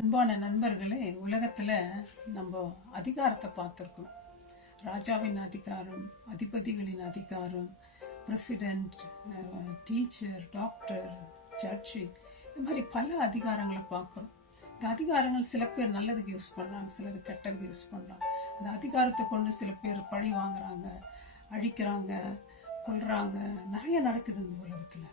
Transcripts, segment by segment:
அன்பான நண்பர்களே, உலகத்தில் நம்ம அதிகாரத்தை பார்த்துருக்கோம். ராஜாவின் அதிகாரம், அதிபதிகளின் அதிகாரம், பிரசிடென்ட், டீச்சர், டாக்டர், ஜட்ஜி, இந்த மாதிரி பல அதிகாரங்களை பார்க்குறோம். இந்த அதிகாரங்கள் சில பேர் நல்லதுக்கு யூஸ் பண்ணுறாங்க, சிலது கெட்டதுக்கு யூஸ் பண்ணுறாங்க. இந்த அதிகாரத்தை கொண்டு சில பேர் பழி வாங்குறாங்க, அழிக்கிறாங்க, கொல்றாங்க. நிறைய நடக்குது இந்த உலகத்தில்.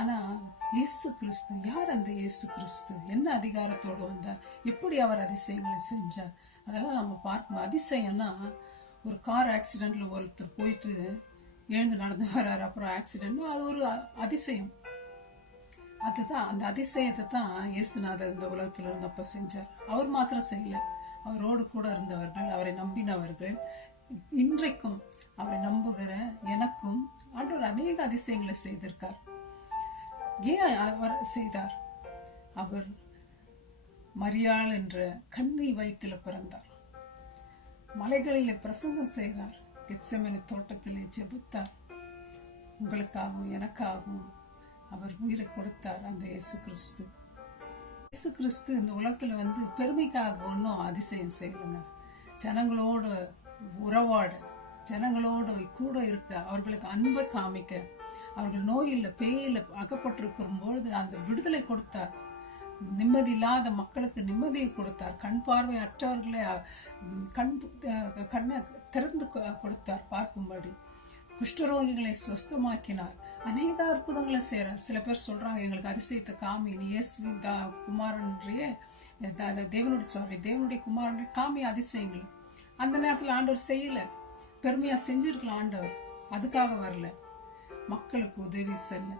ஆனால் இயேசு கிறிஸ்து யார்? அந்த இயேசு கிறிஸ்து என்ன அதிகாரத்தோடு வந்தார்? எப்படி அவர் அதிசயங்களை செஞ்சார்? அதெல்லாம் நம்ம பார்க்கணும். அதிசயம்னா, ஒரு கார் ஆக்சிடென்ட்ல ஒருத்தர் போயிட்டு எழுந்து நடந்து வர்றாரு, அப்புறம் ஆக்சிடென்ட், அது ஒரு அதிசயம். அதுதான், அந்த அதிசயத்தை தான் இயேசுநாதர் இந்த உலகத்தில் இருந்தப்ப செஞ்சார். அவர் மாத்திரம் செய்யல, அவரோடு கூட இருந்தவர்கள், அவரை நம்பினவர்கள், இன்றைக்கும் அவரை நம்புகிற எனக்கும் ஆண்டவர் அநேக அதிசயங்களை செய்திருக்கார். ஏன் அவர் செய்தார்? அவர் மரியாள் என்ற கன்னி வயிற்றில பிறந்தார். மலைகளிலே பிரசங்கம் செய்தார். கெத்செமனே தோட்டத்திலே ஜெபித்தார். உங்களுக்காகவும் எனக்காகவும் அவர் உயிரை கொடுத்தார். அந்த இயேசு கிறிஸ்து. இயேசு கிறிஸ்து இந்த உலகத்துல பெருமைக்காக ஒன்றும் அதிசயம் செய்யலுங்க. ஜனங்களோடு உறவாட, ஜனங்களோடு கூட இருக்க, அவர்களுக்கு அன்பை காமிக்க, அவர்கள் நோயில் பேயில அகப்பட்டிருக்கும் பொழுது அந்த விடுதலை கொடுத்தார். நிம்மதி இல்லாத மக்களுக்கு நிம்மதியை கொடுத்தார். கண் பார்வை அற்றவர்களை கண்ணை திறந்து கொடுத்தார் பார்க்கும்படி. குஷ்டரோகிகளை சுஸ்தமாக்கினார். அநேக அற்புதங்களை செய்யறார். சில பேர் சொல்றாங்க, எங்களுக்கு அதிசயத்தை காமி, நீ இயேசுவின் குமாரன்றையே தேவனுடைய குமாரன் காமி அதிசயங்கள். அந்த நேரத்தில் ஆண்டவர் செய்யல, பெருமையா செஞ்சிருக்கலாம். ஆண்டவர் அதுக்காக வரல, மக்களுக்கு உதவி செல்ல,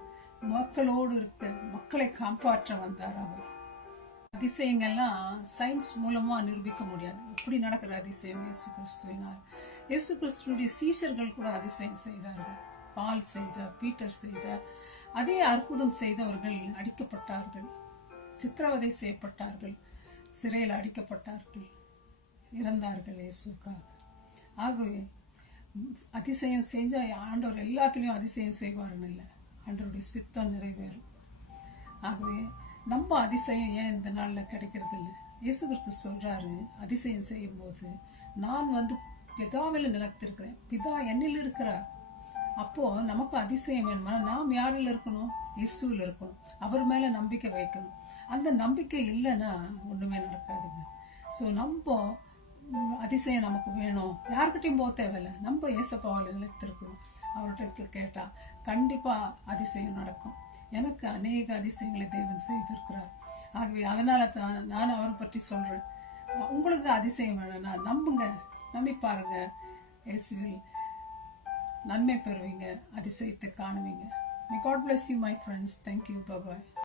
மக்களோடு இருக்க, மக்களை காப்பாற்ற வந்தார். அவர் அதிசயங்கள்லாம் சயின்ஸ் மூலமா நிரூபிக்க முடியாது. இப்படி நடக்கிற அதிசயம் இயேசு கிறிஸ்துவினார். இயேசு கிறிஸ்துவனுடைய சீஷர்கள் கூட அதிசயம் செய்தார்கள். பால் செய்தார், பீட்டர் செய்தார். அதே அற்புதம் செய்தவர்கள் அடிக்கப்பட்டார்கள், சித்திரவதை செய்யப்பட்டார்கள், சிறையில் அடிக்கப்பட்டார்கள், இறந்தார்கள் இயேசுக்காக. ஆகவே அதிசயம் செஞ்சா ஆண்டவர் எல்லாத்துலேயும் அதிசயம் செய்வாருன்னு இல்லை, ஆண்டவருடைய சித்தம் நிறைவேறும். ஆகவே நம்ம அதிசயம் ஏன் இந்த நாளில் கிடைக்கிறது இல்லை? இயேசு கிறிஸ்து சொல்றாரு, அதிசயம் செய்யும் போது நான் பிதாவில் நிலைத்திருக்கிறேன், பிதா என்னில் இருக்கிறார். அப்போ நமக்கு அதிசயம் வேணுமா? நாம் யாரில் இருக்கணும்? இயேசுவில் இருக்கணும். அவர் மேல நம்பிக்கை வைக்கணும். அந்த நம்பிக்கை இல்லைன்னா ஒண்ணுமே நடக்காதுங்க. ஸோ நம்ம அதிசயம் நமக்கு வேணும், யார்கிட்டையும் போக தேவையில்லை, நம்ம ஏசப்பாவில் நிலைத்திருக்கணும். அவர்கிட்ட கேட்டா கண்டிப்பா அதிசயம் நடக்கும். எனக்கு அநேக அதிசயங்களை தேவன் செய்திருக்கிறார். ஆகவே அதனால தான் நான் அவரை பற்றி சொல்றேன். உங்களுக்கு அதிசயம் வேணும்னா நம்புங்க, நம்பி பாருங்க, இயேசுவில் நன்மை பெறுவீங்க, அதிசயத்தை காணுவீங்க. May God bless you, my friends. Thank you. Bye bye.